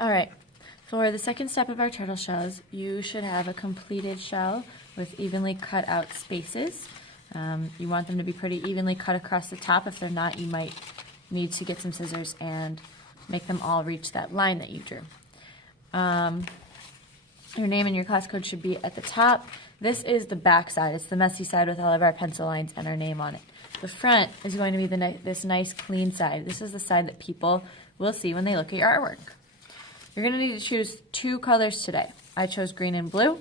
All right, for the second step of our turtle shells, you should have a completed shell with evenly cut out spaces. You want them to be pretty evenly cut across the top. If they're not, you might need to get some scissors and make them all reach that line that you drew. Your name and your class code should be at the top. This is the back side. It's the messy side with all of our pencil lines and our name on it. The front is going to be this nice clean side. This is the side that people will see when they look at your artwork. You're going to need to choose 2 colors today. I chose green and blue.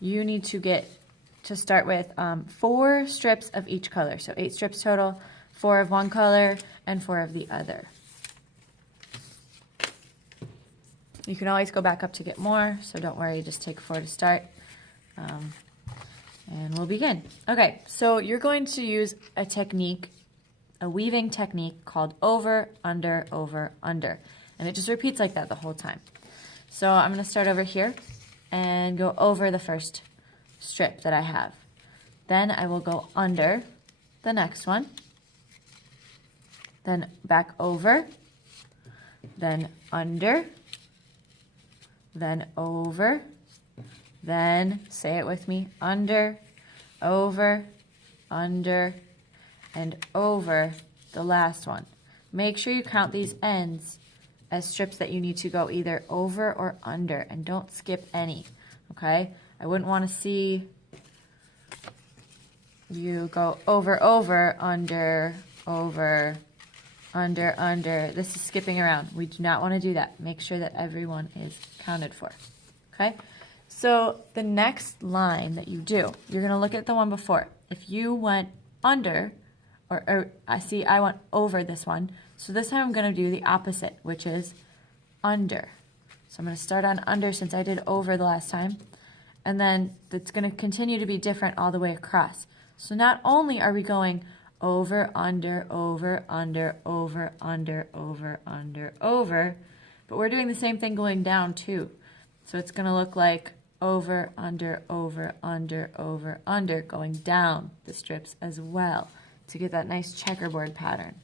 You need to start with 4 strips of each color. So 8 strips total, 4 of one color and 4 of the other. You can always go back up to get more, so don't worry, just take 4 to start. And we'll begin. Okay, so you're going to use a technique, a weaving technique called over, under, over, under. And it just repeats like that the whole time. So I'm going to start over here and go over the first strip that I have. Then I will go under the next one, then back over, then under, then over, then, say it with me, under, over, and over the last one. Make sure you count these ends as strips that you need to go either over or under, and don't skip any, okay? I wouldn't want to see you go over, over, under, under. This is skipping around. We do not want to do that. Make sure that everyone is counted for, okay? So the next line that you do, you're going to look at the one before. If you went under, or I see I went over this one, so this time I'm going to do the opposite, which is under. So I'm going to start on under since I did over the last time, and then it's going to continue to be different all the way across. So not only are we going over, under, over, under, over, under, over, under, over, but we're doing the same thing going down too. So it's going to look like over, under, going down the strips as well to get that nice checkerboard pattern.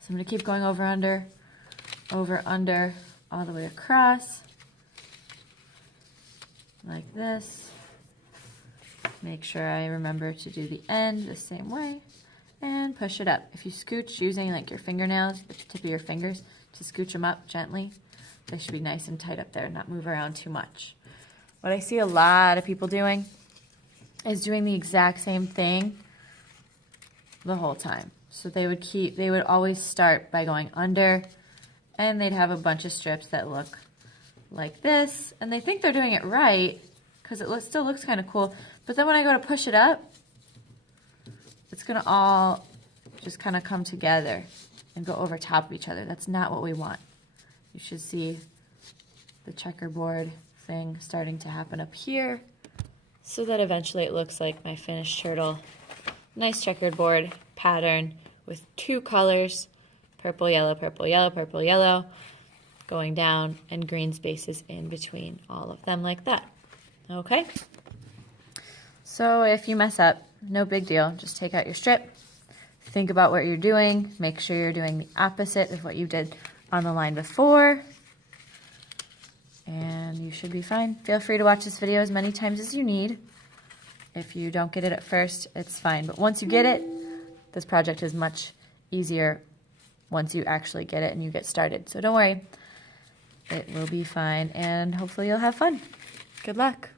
So I'm going to keep going over, under, all the way across, like this. Make sure I remember to do the end the same way, and push it up. If you scooch using like your fingernails, the tip of your fingers, to scooch them up gently, they should be nice and tight up there, not move around too much. What I see a lot of people doing is doing the exact same thing the whole time. So they would always start by going under, and they'd have a bunch of strips that look like this, and they think they're doing it right because it still looks kind of cool. But then when I go to push it up, it's going to all just kind of come together and go over top of each other. That's not what we want. You should see the checkerboard thing starting to happen up here so that eventually it looks like my finished turtle. Nice checkered board pattern with 2 colors, purple, yellow, purple, yellow, purple, yellow, going down, and green spaces in between all of them like that. Okay? So if you mess up, no big deal. Just take out your strip, think about what you're doing, make sure you're doing the opposite of what you did on the line before, and you should be fine. Feel free to watch this video as many times as you need. If you don't get it at first, it's fine. But once you get it, this project is much easier once you actually get it and you get started. So don't worry, it will be fine, and hopefully you'll have fun. Good luck.